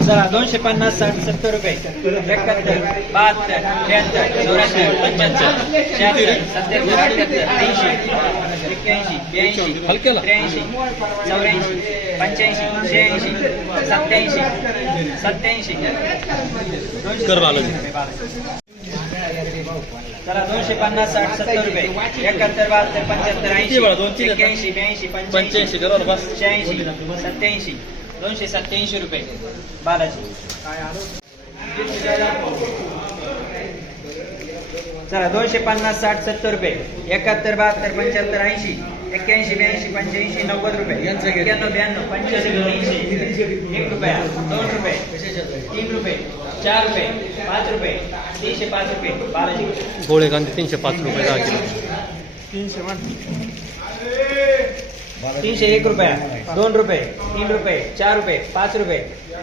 चला दोनशे पन्नास साठ सत्तर रुपये एकाहत्तर बहात्तर त्र्याहत्तर चौऱ्याहत्तर पंच्याहत्तर शहात्तर सत्याहत्तर अठ्याहत्तर ऐंशी एक्क्याऐंशी ब्याऐंशी त्र्याऐंशी चौऱ्याऐंशी पंच्याऐंशी शहाऐंशी सत्याऐंशी सत्याऐंशी. चला दोनशे पन्नास साठ सत्तर रुपये एकाहत्तर बहात्तर पंच्याहत्तर ऐंशी? एक्क्याऐंशी ब्याऐंशी पंच्याऐंशी शहाऐंशी सत्याऐंशी दोनशे सत्याऐंशी रुपये. बालाजी. चला दोनशे पन्नास साठ सत्तर रुपये. एकाहत्तर बहात्तर पंच्याहत्तर ऐंशी. एक्क्याऐंशी ब्याऐंशी पंच्याऐंशी नव्वद रुपये. एक्क्याण्णव ब्याण्णव पंच्याऐंशी एक रुपया. दोन रुपये. तीन रुपये. चार रुपये. पाच रुपये. तीनशे पाच रुपये. बालाजी. गोळे कांदे तीनशे पाच रुपये दहा किलो. तीनशे एक रुपया दोन रुपये तीन रुपये चार रुपये पाच रुपये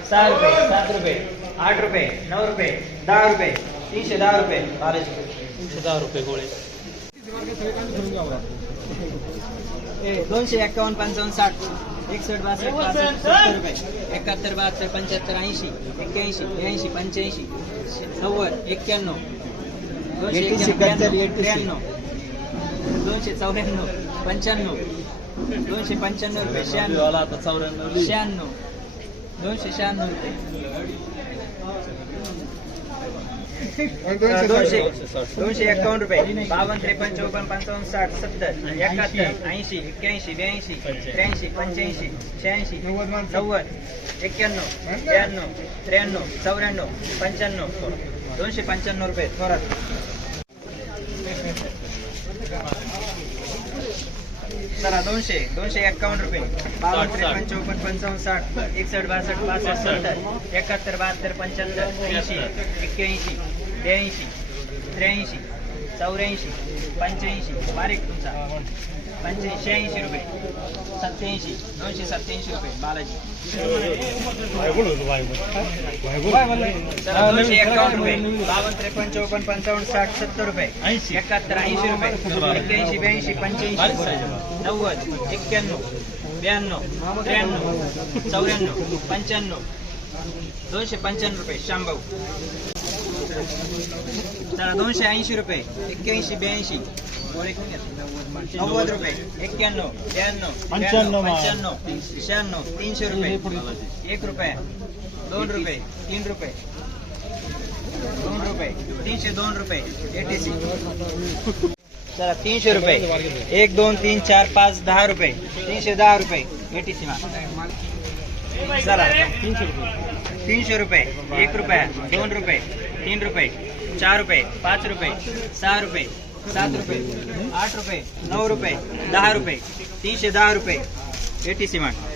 सहा रुपये सात रुपये आठ रुपये नऊ रुपये दहा रुपये तीनशे दहा रुपये बालाजी तीनशे दहा रुपये गोळे. दोनशे एक्कावन्न पंचावन्न साठ. एकसष्ट बासष्ट पासष्ट सत्तर रुपये. एकाहत्तर बहात्तर पंच्याहत्तर ऐंशी एक्क्याऐंशी ब्याऐंशी पंच्याऐंशी नव्वद एक्क्याण्णव. दोनशे एक्क्याण्णव त्र्याण्णव दोनशे चौऱ्याण्णव पंच्याण्णव. दोनशे पंच्याण्णव रुपये शहाण्णव. चौऱ्याण्णव. शहाण्णव. दोनशे शहाण्णव रुपये. दोनशे दोनशे एक्कावन्न रुपये. बावन्न त्रेपन्न चौपन्न पंचावन्न साठ सत्तर एकाहत्तर ऐंशी एक्क्याऐंशी ब्याऐंशी त्र्याऐंशी पंच्याऐंशी शहाऐंशी नव्वद एक्क्याण्णव ब्याण्णव त्र्याण्णव चौऱ्याण्णव पंच्याण्णव. दोनशे पंच्याण्णव रुपये. थोरात. चला दोनशे दोनशे एक्कावन्न रुपये. बावन्न त्रेपन्न चौपन्न पंचावन्न साठ एकसष्ट बासष्ट पासष्ट सत्तर एकाहत्तर बहात्तर पंच्याहत्तर ऐंशी एक्क्याऐंशी ब्याऐंशी त्र्याऐंशी. चौऱ्याऐंशी पंच्याऐंशी बारीक तुमचा. पंच्याऐंशी शहाऐंशी रुपये. सत्याऐंशी दोनशे सत्याऐंशी रुपये बालाजी. चला दोनशे एक्कावन्न रुपये. बावन्न त्रेपन्न चौपन्न पंचावन्न साठ सत्तर रुपये. एकाहत्तर ऐंशी रुपये. एक्क्याऐंशी ब्याऐंशी पंच्याऐंशी नव्वद एक्क्याण्णव ब्याण्णव त्र्याण्णव चौऱ्याण्णव पंच्याण्णव दोनशे पंच्याण्णव रुपये शांभाऊ चला दोनशे ऐंशी रुपये एक्क्याऐंशी ब्याऐंशी नव्वद रुपये एक्क्याण्णव ब्याण्णव पंच्याण्णव. पंच्याण्णव शहाण्णव तीनशे रुपये एक रुपया दोन रुपये तीन रुपये दोन रुपये तीनशे दोन रुपये एटीसी चला तीनशे रुपये एक दोन तीन चार पाच दहा रुपये तीनशे दहा रुपये एटीसी चला तीनशे रुपये तीनशे रुपये एक रुपया दोन रुपये तीन रुपये चार रुपये पाच रुपये सहा रुपये सात रुपये आठ रुपये नऊ रुपये दहा रुपये तीनशे दहा रुपये. ATC mart.